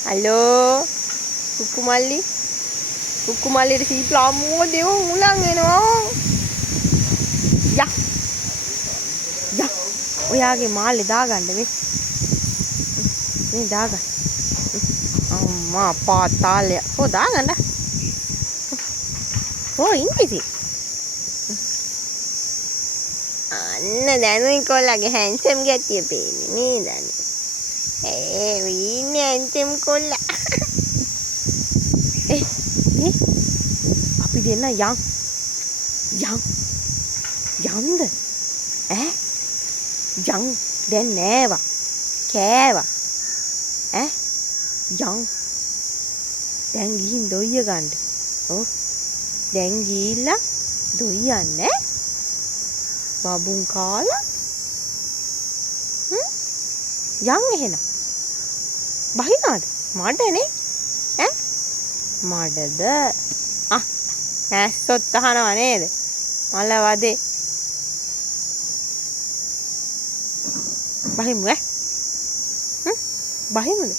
Halo. Kuku Mali. Kuku Mali di sini pelamu dia ulang ni. Ya. Ya. ඔයාගේ මාළේ දාගන්න මේ. මේ දාගන්න. අම්මා පාතාලය. දාගන්න. ඉන්නේ. අන්න දැනුයි කොල්ලගේ හැන්සම් ගැතිය පේන්නේ මේ දන්නේ. ඉන්නේ හැන්සම් කොල්ලා. අපි දෙන්න යන්ද යන් දැන් නෑවා කෑවා යන් දැන් ගිහින් දොයිය ගන්න. දැන් ගිහිල්ලා දොයියන්නේ බබුන් කාලා යන් එහෙනම් බහිනාද මඩනේ මඩද නැස්සොත් අහනවා නේද මල වදේ බහිමු බහිමුද